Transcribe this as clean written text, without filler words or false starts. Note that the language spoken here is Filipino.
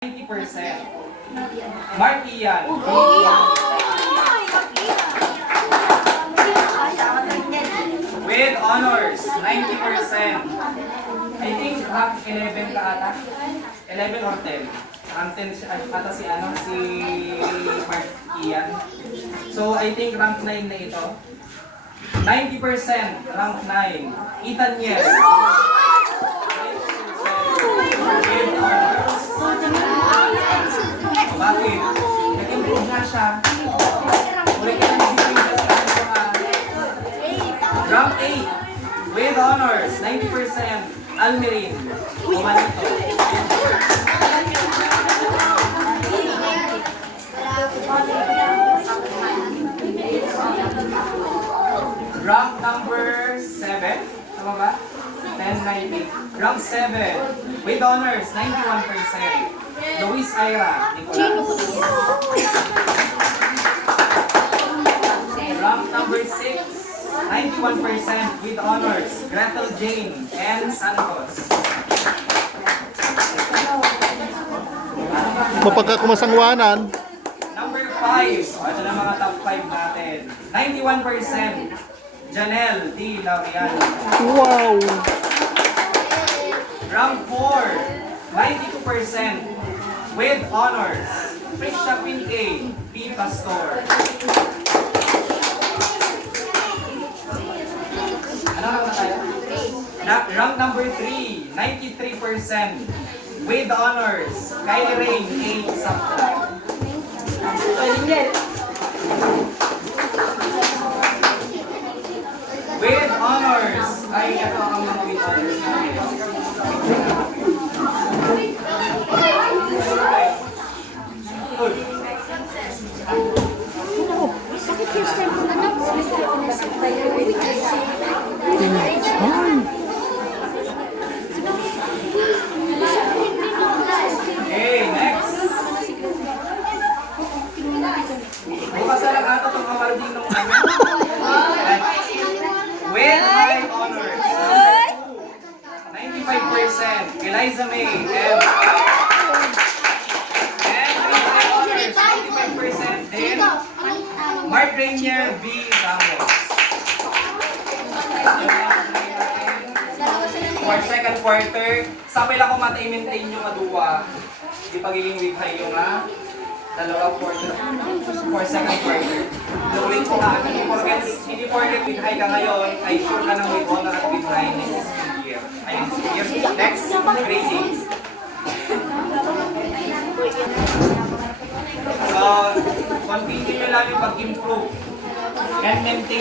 90%. Mark Ian. With honors, 90%. I think rank 11 ka ata. 11 or 10. Rank 10 ata si Mark Ian. So I think rank 9 na ito. 90%, rank 9. Ethan Yel. With honors. Bakit? Nag-improve na siya. Ulit ka na rank 8. With honors, 90%. Almerin. Bumanito. Rank number 7. Tama ba? 10, 9, 8. Rank 7. With honors, 91%. Luis Ira. Nicolas. Rank number 6. 91% with honors. Gretel Jane and Santos. Mapagkakumasangwanan. Number 5. O, ito na mga top 5 natin. 91%. Janelle D. Lauriano. Wow! Rank 4. 92% with honors. Prisha Pinke. P. Pastor. Ano na tayo? Rank number 3. 93% with honors. Kylie Rain. A. Sakta. With honors. Ay, ito ang mga with honors natin. Okay, next. Bukas na lang ata itong awarding ng ano. With high honors. 95%. Eliza May. And with high honors, 95% din. Mark Rainier B. Ramos. For second quarter, sapay lang kung mata-maintain yung aduwa. Di pagiging with high yung dalawa quarter. For second quarter. Ulit ko na, hindi forget with high ka ngayon, ay sure ka ng with honor at with high next year. Ay, next year. Next, crazy. So, continue lang yung pag-improve and maintain